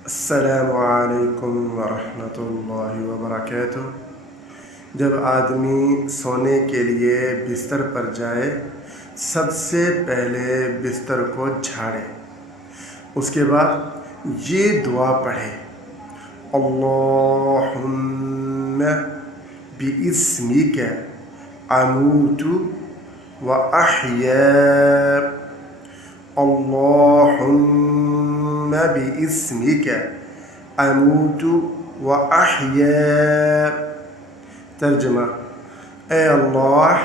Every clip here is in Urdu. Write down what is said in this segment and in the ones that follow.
السلام علیکم ورحمۃ اللہ وبرکاتہ۔ جب آدمی سونے کے لیے بستر پر جائے، سب سے پہلے بستر کو جھاڑے، اس کے بعد یہ دعا پڑھے: اللہم باسمک اموت و احیا، اللہم باسمک اموت و احیا۔ ترجمہ: اے اللہ،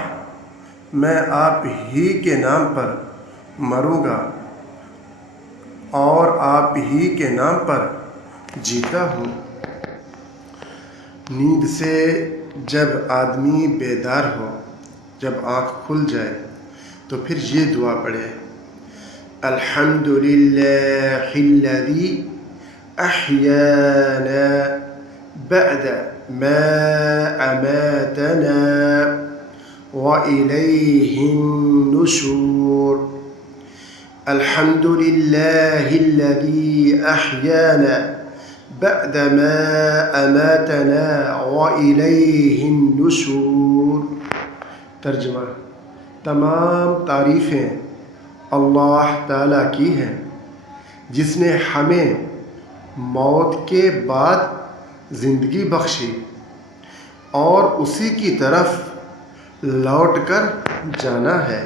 میں آپ ہی کے نام پر مروں گا اور آپ ہی کے نام پر جیتا ہوں۔ نیند سے جب آدمی بیدار ہو، جب آنکھ کھل جائے تو پھر یہ دعا پڑھے: الحمد للہ الذی احیانا بعد ما اماتنا وإلیہ النشور۔ الحمد للہ الذی احیانا بعد ما اماتنا وإلیہ النشور۔ ترجمہ: تمام تعریفیں اللہ تعالیٰ کی ہیں، جس نے ہمیں موت کے بعد زندگی بخشی اور اسی کی طرف لوٹ کر جانا ہے۔